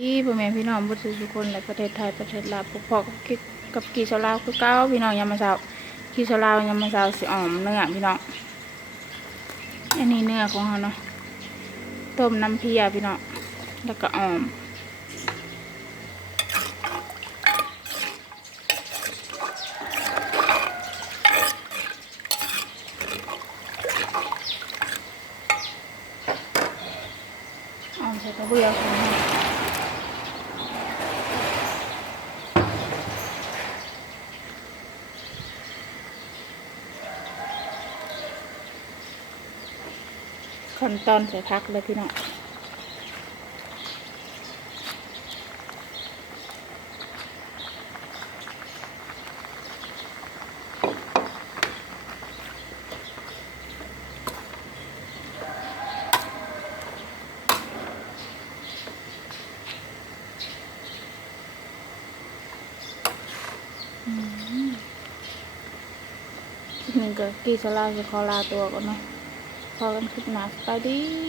ที่พ่อแม่พี่น้องบุตรทุกคนในประเทศไทยประเทศลาวพอกับกิกับกีสลาวคือเก้าพี่น้องยามมาเช้ากีสลาวยามมาเช้าสิอ่อมเนื้อพี่น้องอันนี้เนื้อของเขาเนาะต้มน้ำเพียพี่น้องแล้วก็อ่อมอ่อมใส่กระเบือของ ขั้นตอนใส่พักเลยพี่น้องอืมทีนี้ก็กีสลาจะขอลาตัวก่อนเนาะ พอกันคลิปหน้าสบายดี